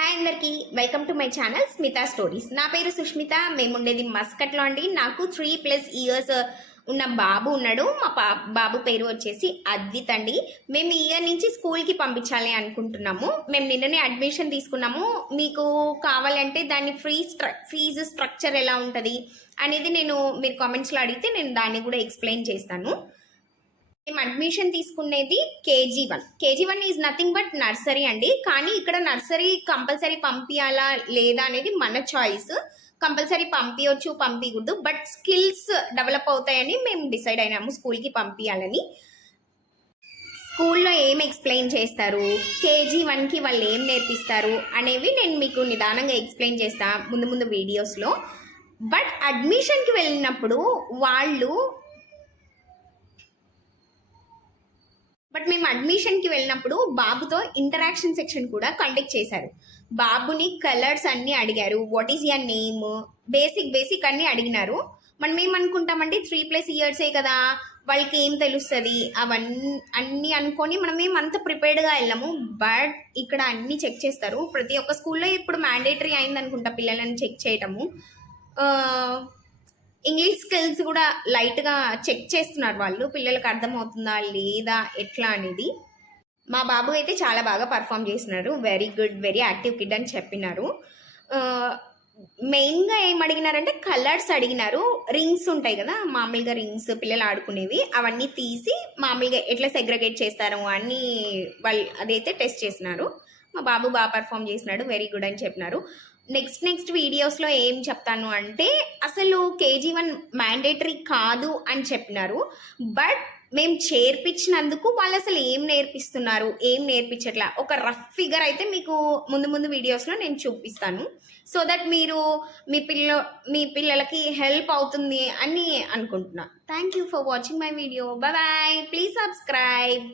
Hi అందరికీ welcome to my channel Smita stories. నా పేరు సుష్మిత. మేము ఉండేది మస్కట్లో అండి. నాకు 3+ ఇయర్స్ ఉన్న బాబు ఉన్నాడు. మా బాబు పేరు వచ్చేసి అద్విత్ అండి. మేము ఈ ఇయర్ నుంచి స్కూల్కి పంపించాలి అనుకుంటున్నాము. మేము నిన్ననే అడ్మిషన్ తీసుకున్నాము. మీకు కావాలంటే దాని ఫీజు స్ట్రక్చర్ ఎలా ఉంటుంది అనేది మీరు కామెంట్స్లో అడిగితే నేను దాన్ని కూడా ఎక్స్ప్లెయిన్ చేస్తాను. మేము అడ్మిషన్ తీసుకునేది కేజీ1 ఈజ్ నథింగ్ బట్ నర్సరీ అండి. కానీ ఇక్కడ నర్సరీ కంపల్సరీ పంపించాలా లేదా అనేది మన చాయిస్. కంపల్సరీ పంపించవచ్చు, పంపించకూడదు. బట్ స్కిల్స్ డెవలప్ అవుతాయని మేము డిసైడ్ అయినాము స్కూల్కి పంపించాలని. స్కూల్లో ఏం ఎక్స్ప్లెయిన్ చేస్తారు, కేజీ1కి వాళ్ళు ఏం నేర్పిస్తారు అనేవి నేను మీకు నిదానంగా ఎక్స్ప్లెయిన్ చేస్తాను ముందు వీడియోస్లో. బట్ అడ్మిషన్కి వెళ్ళినప్పుడు మేము అడ్మిషన్కి వెళ్ళినప్పుడు బాబుతో ఇంటరాక్షన్ సెక్షన్ కూడా కండక్ట్ చేశారు. బాబుని కలర్స్ అన్నీ అడిగారు. What is your name, basic అన్నీ అడిగినారు. మనం ఏమనుకుంటామంటే 3+ ఇయర్సే కదా, వాళ్ళకి ఏం తెలుస్తుంది అన్నీ అనుకొని మనం ఏమంత ప్రిపేర్డ్గా వెళ్ళాము. బట్ ఇక్కడ అన్నీ చెక్ చేస్తారు. ప్రతి ఒక్క స్కూల్లో ఇప్పుడు మ్యాండేటరీ అయింది అనుకుంటా పిల్లలని చెక్ చేయటము. ఇంగ్లీష్ స్కిల్స్ కూడా లైట్గా చెక్ చేస్తున్నారు వాళ్ళు, పిల్లలకు అర్థమవుతుందా లేదా ఎట్లా అనేది. మా బాబు అయితే చాలా బాగా పర్ఫామ్ చేస్తున్నారు. Very good, very active kid అని చెప్పినారు. మెయిన్గా ఏం అడిగినారంటే కలర్స్ అడిగినారు. రింగ్స్ ఉంటాయి కదా, మామూలుగా రింగ్స్ పిల్లలు ఆడుకునేవి, అవన్నీ తీసి మామూలుగా ఎట్లా సెగ్రిగేట్ చేస్తారు అని వాళ్ళు అదైతే టెస్ట్ చేసినారు. మా బాబు బాగా పర్ఫామ్ చేసినాడు, వెరీ గుడ్ అని చెప్పినారు. నెక్స్ట్ వీడియోస్లో ఏం చెప్తాను అంటే అసలు కేజీ1 మ్యాండేటరీ కాదు అని చెప్పినారు. బట్ మేము చేర్పించినందుకు వాళ్ళు అసలు ఏం నేర్పిస్తున్నారు, ఏం నేర్పించట్లా, ఒక రఫ్ ఫిగర్ అయితే మీకు ముందు వీడియోస్లో నేను చూపిస్తాను. సో దట్ మీరు మీ పిల్లలకి హెల్ప్ అవుతుంది అని అనుకుంటున్నా. Thank you for watching my video. Bye. Please subscribe.